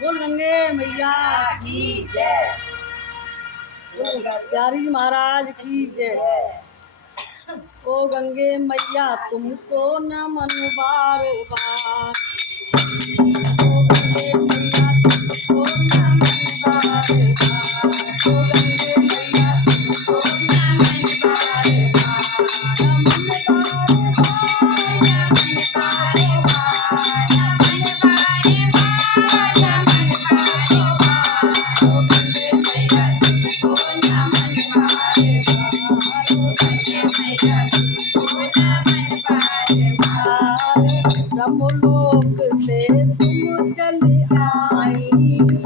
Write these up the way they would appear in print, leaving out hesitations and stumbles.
बोल गंगे मैया की जय। प्यारी जी महाराज की जय। ओ गंगे मैया तुमको नमन बार बार। ओ गंगे मैया तुमको नमन बार बार। ओ गंगे मैया तुमको नमन बार बार। नमन बार बार, नमन बार बार, नमन बार बार, नमन बार बार। ओ गंगे मैया तुमको नमन बार बार। ओ गंगे मैया तुमको नमन बार बार। ब्रह्मलोक से तुम चली आई।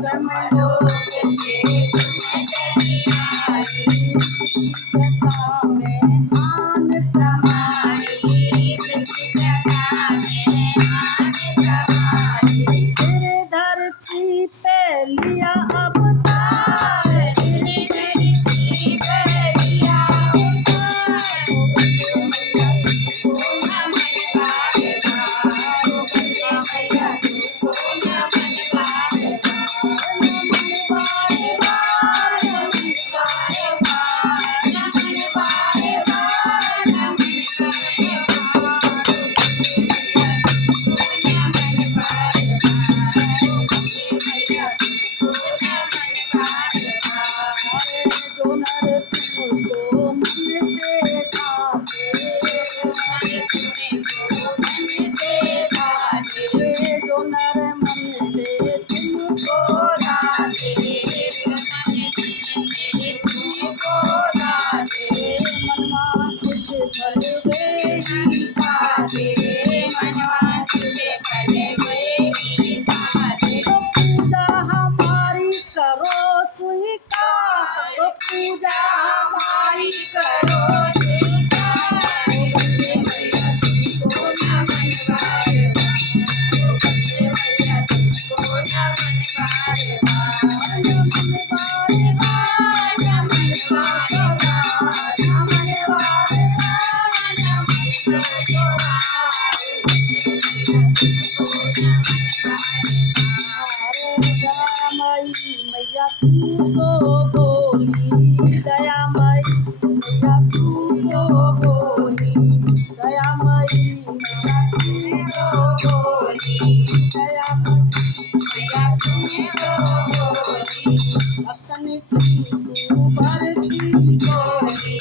ब्रह्मलोक से तुम चली आई। जटा में आन समाई। जटा में आन समाई। तेरे धरती पे लिया अवतार। तेरे धरती पे लिया अवतार। ओ गंगे मैया तुमको नमन बार बार। ओ गंगे मैया तुमको नमन बार बार। नमन बार बार, नमन बार बार, नमन बार बार, नमन बार बार। ओ गंगे मैया तुमको नमन बार बार। ओ गंगे मैया तुमको नमन बार बार। जो नर तुमको मन से भावे। जो नर तुमको मन से भावे। जो नर मन से तुमको राधे। जो नर मन से तुमको राधे। मनवा तुझे फल वे ही पावे। मनवा तुझे फल वे ही पावे। तो पूजा हमारी करो स्वीकार। तो पूजा हमारी करो स्वीकार। ओ गंगे मैया तुमको नमन बार बार। ओ गंगे मैया तुमको नमन बार बार। नमन बार बार, नमन बार बार, नमन बार बार, नमन बार बार। ओ गंगे मैया तुमको नमन बार बार। दयामयी मैया तू तो बोली। दयामयी मैया तू तो बोली। दयामयी मैया तू तो बोली। दयामयी मैया तू तो बोली। भक्तन की तू भरती झोली।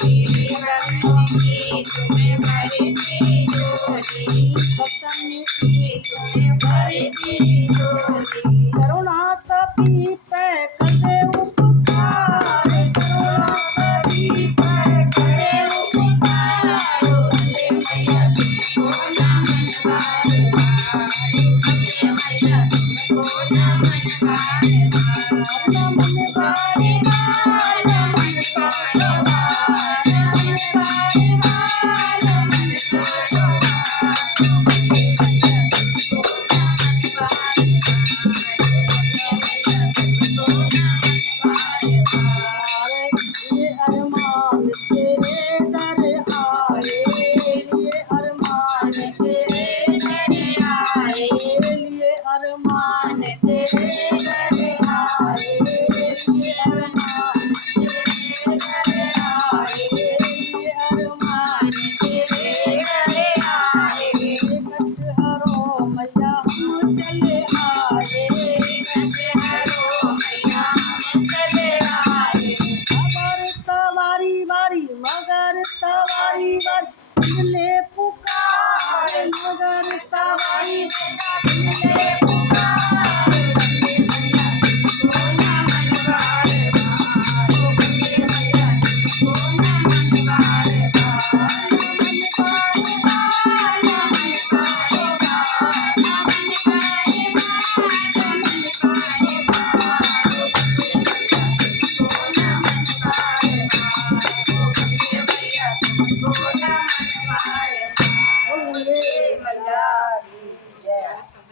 भक्तन की तुम्हें भरती झोली। भक्तन की तुम्हें भरती झोली। करुणा कपी पे करे उपकार। करुणा कपी पे करे उपकार। ओ गंगे मैया तुमको नमन बार बार। ओ गंगे मैया तुमको नमन बार बार। नमन बार बार, नमन बार बार, नमन बार बार, नमन बार बार। ओ गंगे मैया तुमको नमन बार बार। ओ गंगे मैया तुमको नमन बार बार। ये अरमान तेरे दर आए। ये अरमान तेरे दर आए। ये अरमान तेरे दर आए। ये अरमान तेरे दर आए। ये अरमान तेरे दर आए। कष्ट हरो मैया हम चले आए।